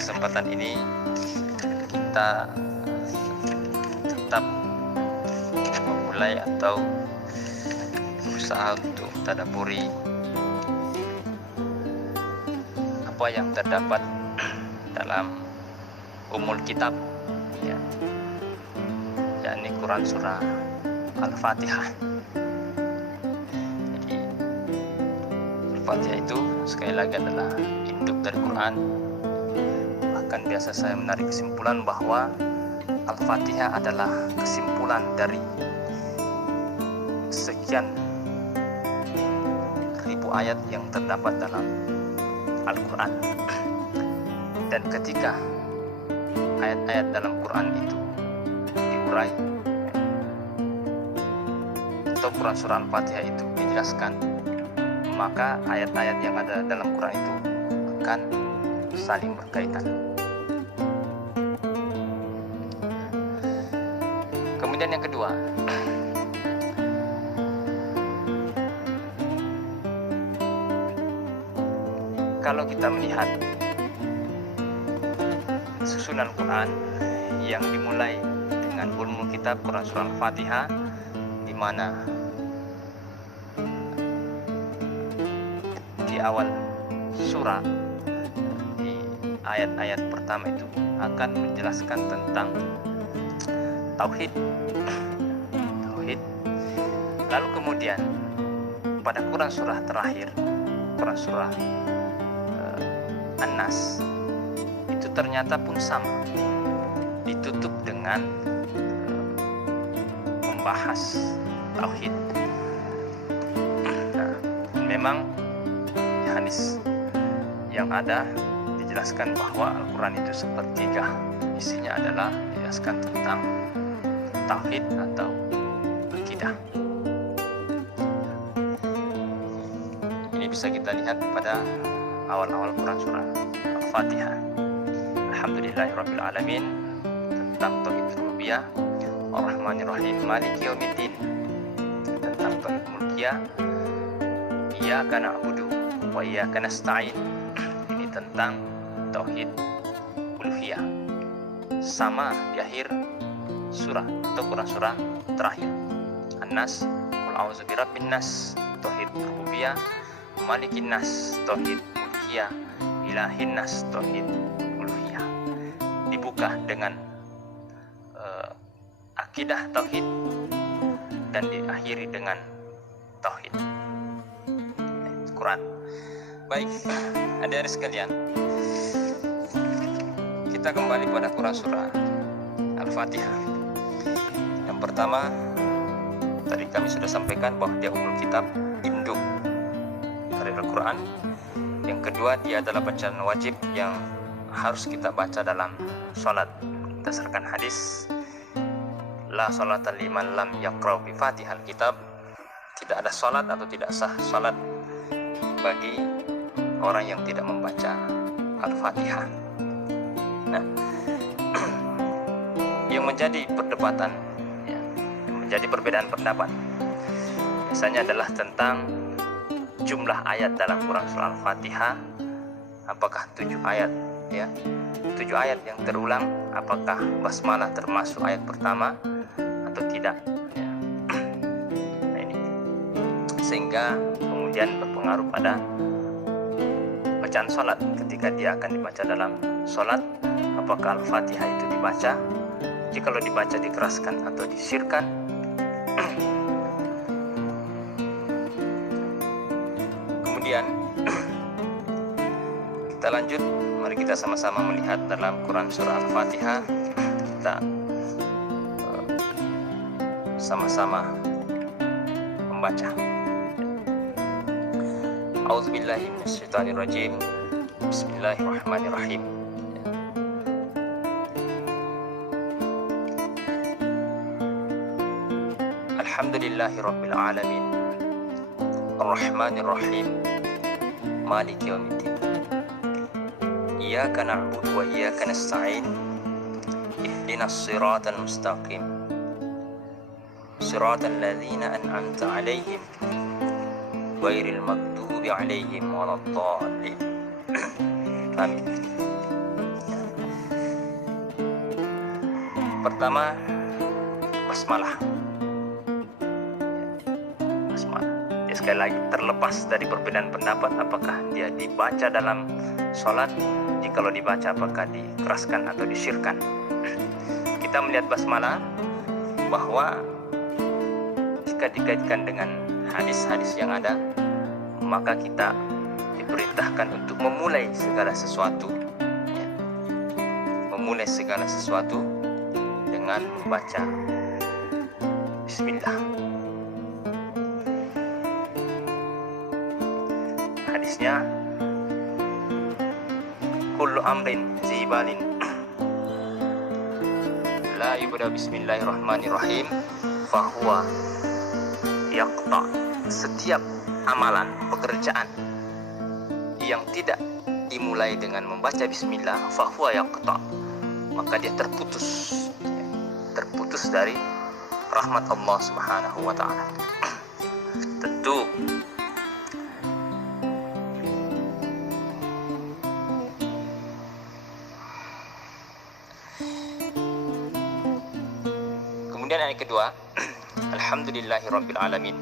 kesempatan ini kita tetap memulai atau berusaha untuk tadabburi apa yang terdapat dalam kitab, ya, yakni Quran surah Al-Fatihah. Jadi Al-Fatihah itu sekali lagi adalah induk dari Quran. Bahkan biasa saya menarik kesimpulan bahwa Al-Fatihah adalah kesimpulan dari sekian ribu ayat yang terdapat dalam Al-Quran. Dan ketika ayat-ayat dalam Quran itu diurai atau Quran surah Al-Fatihah itu dijelaskan, maka ayat-ayat yang ada dalam Quran itu akan saling berkaitan. Kemudian yang kedua, kalau kita melihat susunan Quran yang dimulai dengan kitab Quran surah Al-Fatihah, di mana di awal surah di ayat-ayat pertama itu akan menjelaskan tentang tauhid. Lalu kemudian pada Quran surah terakhir, Quran surah An-Nas, itu ternyata pun sama, ditutup dengan membahas tauhid. Nah, memang di hadis yang ada dijelaskan bahwa Al-Quran itu sepertiga, isinya adalah dijelaskan tentang tauhid atau akidah. Ini bisa kita lihat pada awal-awal Quran surah Al-Fatihah. Alhamdulillahirabbil alamin, tentang tauhid rububiyah, Ar-Rahmanir-Rahim, Maliki Yaumiddin, tentang tauhid mulkiyah, Iyyaka na'budu wa iyyaka nasta'in, ini tentang tauhid uluhiyah. Sama di akhir surah atau Quran surah terakhir An-Nas, Qul a'udzu birabbin nas, tauhid rububiyah, Malikin nas, tauhid mulkiyah, Ilahin nas, tauhid uluhiyah. Dibuka dengan akidah tauhid dan diakhiri dengan tauhid Quran. Baik, adik-adik sekalian, kita kembali pada Quran surah Al-Fatihah. Yang pertama, tadi kami sudah sampaikan bahwa dia kitab, induk dari Al-Quran. Yang kedua, dia adalah bacaan wajib yang harus kita baca dalam sholat berdasarkan hadis, la sholata liman lam yaqra bi Fatihal kitab, tidak ada sholat atau tidak sah sholat bagi orang yang tidak membaca Al-Fatihah. Nah, yang menjadi perdebatan, ya, yang menjadi perbedaan pendapat biasanya adalah tentang jumlah ayat dalam Quran surah Al-Fatihah. Apakah 7 ayat, ya, 7 ayat yang terulang, apakah basmalah termasuk ayat pertama atau tidak, ya. Nah, ini sehingga kemudian berpengaruh pada bacaan sholat. Ketika dia akan dibaca dalam sholat, apakah Al-Fatihah itu dibaca, jikalau dibaca dikeraskan atau disirkan. Kemudian kita lanjut, mari kita sama-sama melihat dalam Quran surah Al-Fatihah. Kita sama-sama membaca. A'udzubillahi minasyaitonirrajim. Bismillahirrahmanirrahim. Alhamdulillahirabbil alamin, Ar-Rahmanir-Rahim, Maliki Yaumiddin, Iyyaka na'budu wa iyyaka nasta'in, Ihdinas siratal mustaqim, siratal ladzina an'amta 'alaihim, ghairil maghdubi 'alaihim waladdallin. Amin. Pertama, basmalah. Basmalah. Ya, sekali lagi, terlepas dari perbedaan pendapat apakah dia dibaca dalam sholat, jikalau dibaca apakah dikeraskan atau disyirkan. Kita melihat basmalah bahwa jika dikaitkan dengan hadis-hadis yang ada, maka kita diperintahkan untuk memulai segala sesuatu, ya, memulai segala sesuatu dengan membaca Bismillah. Hadisnya, kullu amrin zibalin la yubda bismillahirrahmanirrahim fahuwa yaqta. Setiap amalan, pekerjaan yang tidak dimulai dengan membaca bismillah, fahuwa yaqta, maka dia terputus dari rahmat Allah Subhanahu wa ta'ala. Tentu kemudian yang kedua, alhamdulillahirabbil alamin,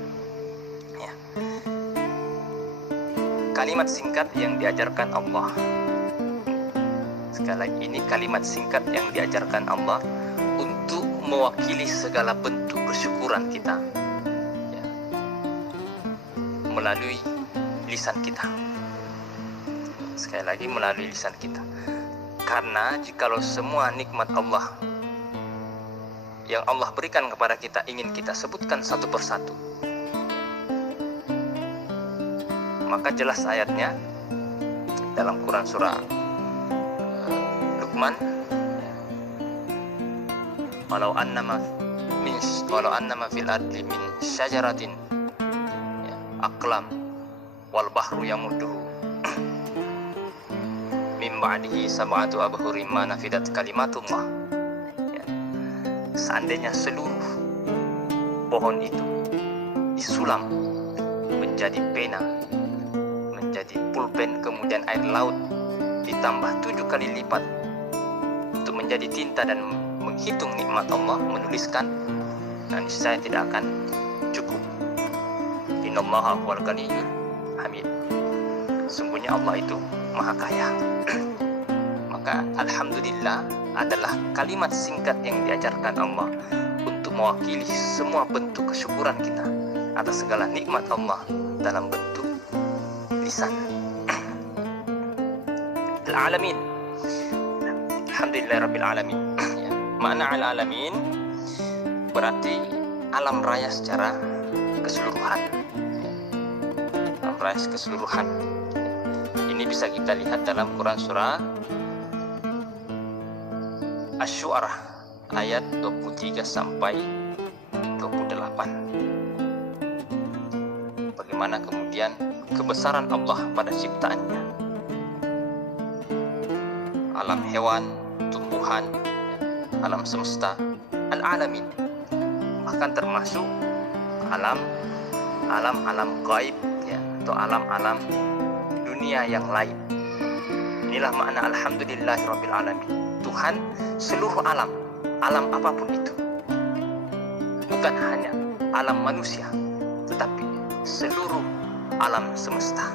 ya. Kalimat singkat yang diajarkan Allah. Sekali lagi, ini kalimat singkat yang diajarkan Allah untuk mewakili segala bentuk kesyukuran kita, ya, melalui lisan kita. Sekali lagi, melalui lisan kita. Karena jikalau semua nikmat Allah yang Allah berikan kepada kita ingin kita sebutkan satu persatu, maka jelas ayatnya dalam Quran surah Luqman, walau annama fil ardi min syajaratin, ya, aqlam wal bahru yamudduhu min ba'dihi sab'atu abhurin ma nafidat kalimatullah. Ya. Seandainya seluruh pohon itu disulam menjadi pena, menjadi pulpen, kemudian air laut ditambah 7 kali lipat untuk menjadi tinta dan menghitung nikmat Allah, menuliskan, dan niscaya tidak akan cukup. Innallaha huwal ghaniyyul hamid. Sungguhnya Allah itu maha kaya. Maka alhamdulillah adalah kalimat singkat yang diajarkan Allah untuk mewakili semua bentuk kesyukuran kita atas segala nikmat Allah dalam bentuk lisan. Al-alamin, alhamdulillahirabbil alamin. Ya. Makna al-alamin berarti alam raya secara keseluruhan, ya. Alam raya keseluruhan. Ini bisa kita lihat dalam Quran surah Asy-Syu'ara ayat 23 sampai 28. Bagaimana kemudian kebesaran Allah pada ciptaannya, alam hewan, tumbuhan, alam semesta, al-alamin, bahkan termasuk alam gaib, ya, atau alam dunia yang lain. Inilah makna alhamdulillahirabbil alamin. Tuhan seluruh alam apapun itu, bukan hanya alam manusia, tetapi seluruh alam semesta.